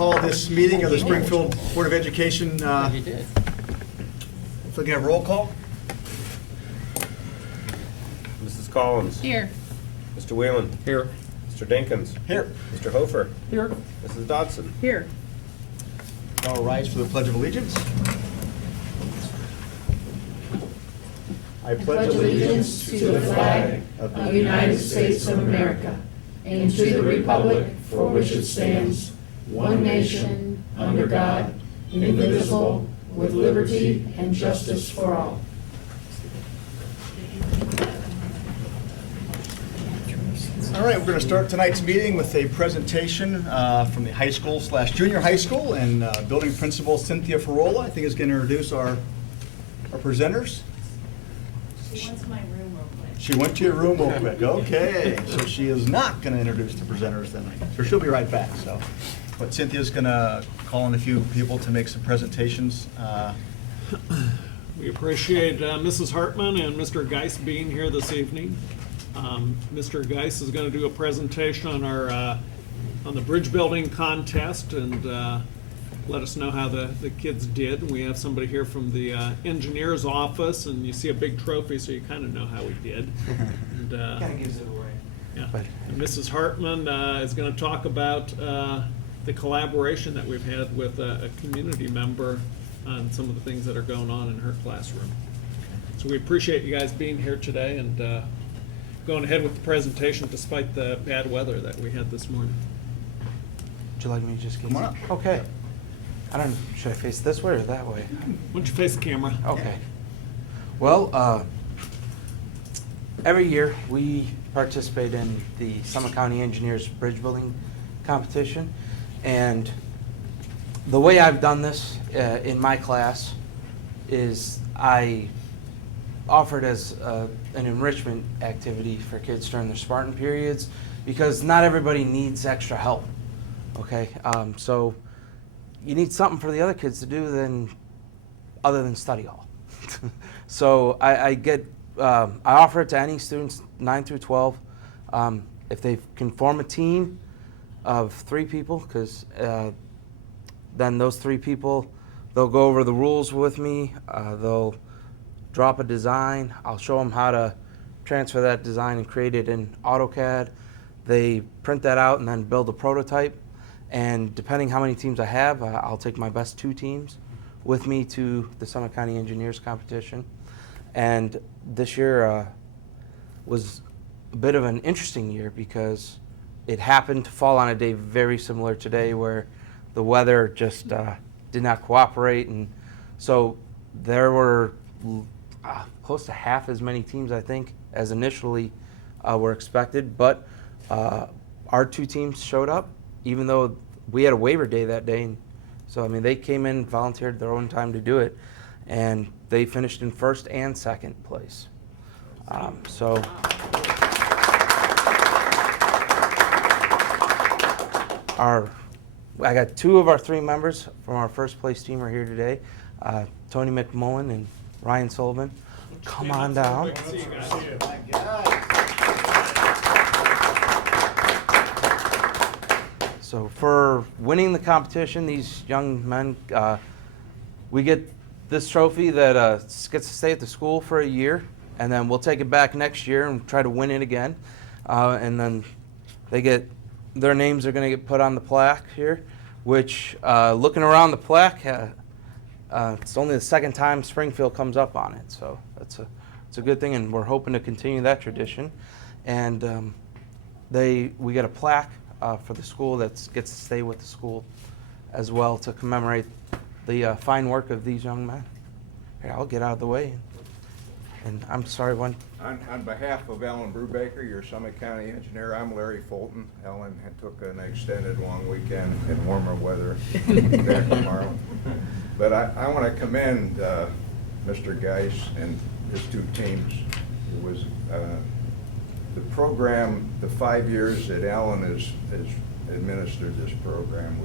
call this meeting of the Springfield Board of Education. You did. If we can have roll call. Mrs. Collins. Here. Mr. Whalen. Here. Mr. Dinkins. Here. Mr. Hofer. Here. Mrs. Dodson. Here. All rise for the Pledge of Allegiance. I pledge allegiance to the flag of the United States of America and to the republic for which it stands, one nation, under God, indivisible, with liberty and justice for all. All right, we're going to start tonight's meeting with a presentation from the high school / junior high school, and building principal Cynthia Farola, I think, is going to introduce our presenters. She went to my room real quick. She went to your room real quick. Okay, so she is not going to introduce the presenters tonight. So she'll be right back. So, but Cynthia's going to call in a few people to make some presentations. We appreciate Mrs. Hartman and Mr. Geis being here this evening. Mr. Geis is going to do a presentation on our on the bridge building contest and let us know how the kids did. We have somebody here from the engineer's office, and you see a big trophy, so you kind of know how we did. And, Kind of gives it away. yeah. And Mrs. Hartman is going to talk about the collaboration that we've had with a community member on some of the things that are going on in her classroom. So we appreciate you guys being here today and going ahead with the presentation despite the bad weather that we had this morning. Would you like me to just get Come on up. Okay. I don't know, should I face this way or that way? Why don't you face the camera? Okay. Well, every year we participate in the Summit County Engineers Bridge Building Competition. And the way I've done this in my class is I offer it as an enrichment activity for kids during their Spartan periods, because not everybody needs extra help. Okay, so you need something for the other kids to do other than study hall. So I offer it to any students 9 through 12. If they can form a team of 3 people, because then those 3 people, they'll go over the rules with me. They'll drop a design. I'll show them how to transfer that design and create it in AutoCAD. They print that out and then build a prototype. And depending how many teams I have, I'll take my best 2 teams with me to the Summit County Engineers Competition. And this year was a bit of an interesting year because it happened to fall on a day very similar to today where the weather just did not cooperate. And so there were close to half as many teams, I think, as initially were expected. But our 2 teams showed up, even though we had a waiver day that day. And so, I mean, they came in, volunteered their own time to do it, and they finished in 1st and 2nd place. So I got 2 of our 3 members from our 1st place team are here today, Tony McMullen and Ryan Sullivan. Come on down. See you guys. So for winning the competition, these young men, we get this trophy that gets to stay at the school for a year, and then we'll take it back next year and try to win it again. And then their names are going to get put on the plaque here, which looking around the plaque, it's only the 2nd time Springfield comes up on it. So it's a good thing, and we're hoping to continue that tradition. And we get a plaque for the school that gets to stay with the school as well to commemorate the fine work of these young men. Here, I'll get out of the way. And I'm sorry, On behalf of Ellen Brubaker, your Summit County engineer, I'm Larry Fulton. Ellen took an extended long weekend in warmer weather back tomorrow. But I want to commend Mr. Geis and his 2 teams. It was the program, the 5 years that Alan has administered this program,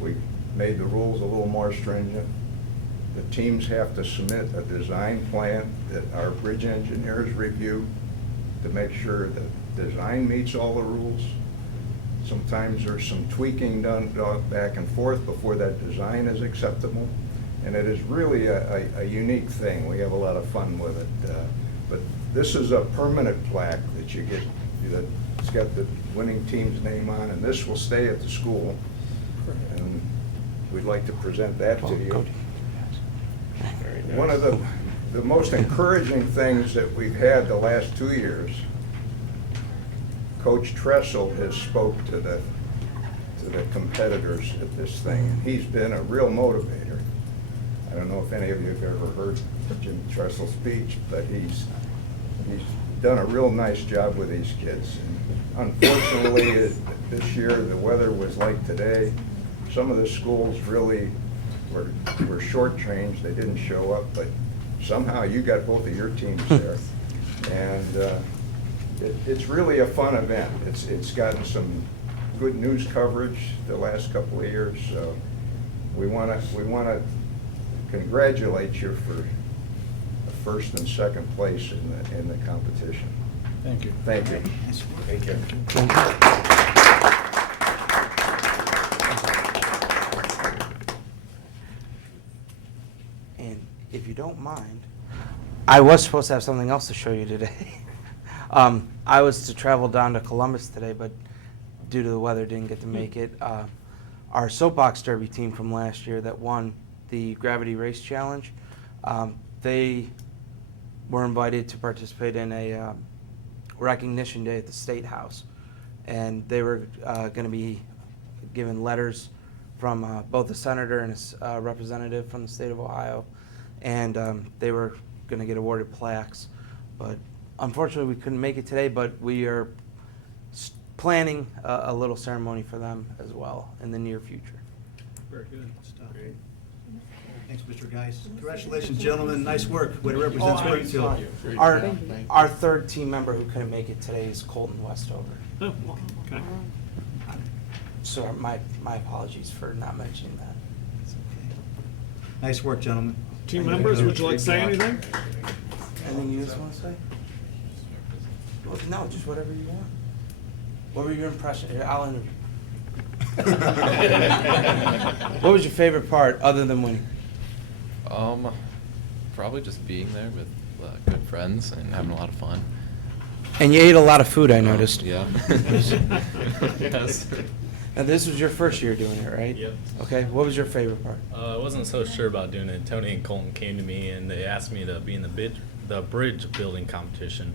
we made the rules a little more stringent. The teams have to submit a design plan that our bridge engineers review to make sure that design meets all the rules. Sometimes there's some tweaking done back and forth before that design is acceptable. And it is really a unique thing. We have a lot of fun with it. But this is a permanent plaque that you get, that's got the winning team's name on, and this will stay at the school. And we'd like to present that to you. One of the most encouraging things that we've had the last 2 years, Coach Tressel has spoke to the competitors at this thing, and he's been a real motivator. I don't know if any of you have ever heard Jim Tressel's speech, but he's done a real nice job with these kids. And unfortunately, this year, the weather was like today. Some of the schools really were shortchanged. They didn't show up, but somehow you got both of your teams there. And it's really a fun event. It's gotten some good news coverage the last couple of years. So we want to congratulate you for the first and second place in the competition. Thank you. Thank you. Thank you. And if you don't mind, I was supposed to have something else to show you today. I was to travel down to Columbus today, but due to the weather, didn't get to make it. Our soapbox derby team from last year that won the Gravity Race Challenge, they were invited to participate in a recognition day at the State House. And they were going to be given letters from both a senator and a representative from the state of Ohio. And they were going to get awarded plaques. But unfortunately, we couldn't make it today, but we are planning a little ceremony for them as well in the near future. Very good. Great. Thanks, Mr. Geis. Congratulations, gentlemen. Nice work. Way to represent Springfield. Our third team member who couldn't make it today is Colton Westover. Oh, well, okay. So my apologies for not mentioning that. It's okay. Nice work, gentlemen. Team members, would you like to say anything? Anything you guys want to say? Well, no, just whatever you want. What were your impressions? I'll interview. What was your favorite part other than winning? Probably just being there with good friends and having a lot of fun. And you ate a lot of food, I noticed. Yeah. Yes. Now, this was your first year doing it, right? Yep. Okay, what was your favorite part? I wasn't so sure about doing it. Tony and Colton came to me and they asked me to be in the bridge building competition.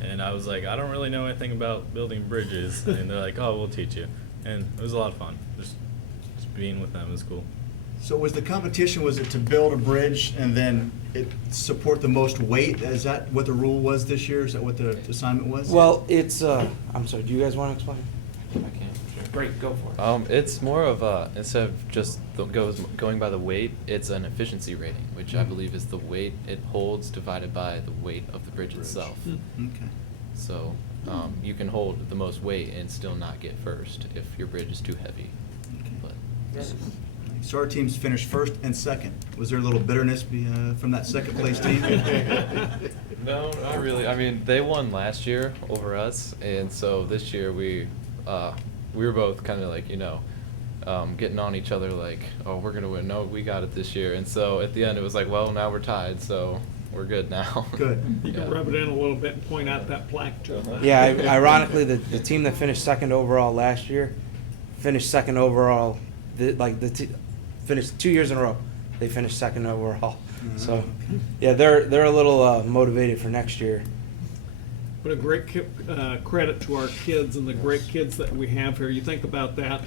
And I was like, I don't really know anything about building bridges. And they're like, oh, we'll teach you. And it was a lot of fun. Just being with them was cool. So was the competition, was it to build a bridge and then support the most weight? Is that what the rule was this year? Is that what the assignment was? Well, it's, I'm sorry, do you guys want to explain? I can. Sure. Great, go for it. It's more of instead of just going by the weight, it's an efficiency rating, which I believe is the weight it holds divided by the weight of the bridge itself. Okay. So you can hold the most weight and still not get first if your bridge is too heavy. But So our teams finished first and second. Was there a little bitterness from that second place team? no, not really. I mean, they won last year over us, and so this year we were both kind of like, getting on each other like, oh, we're gonna win. No, we got it this year. And so at the end, it was like, well, now we're tied, so we're good now. Good. You can rub it in a little bit and point out that plaque, Joe. Yeah, ironically, the team that finished second overall last year finished second overall, finished 2 years in a row. They finished second overall. So, yeah, they're a little motivated for next year. But a great credit to our kids and the great kids that we have here. You think about that,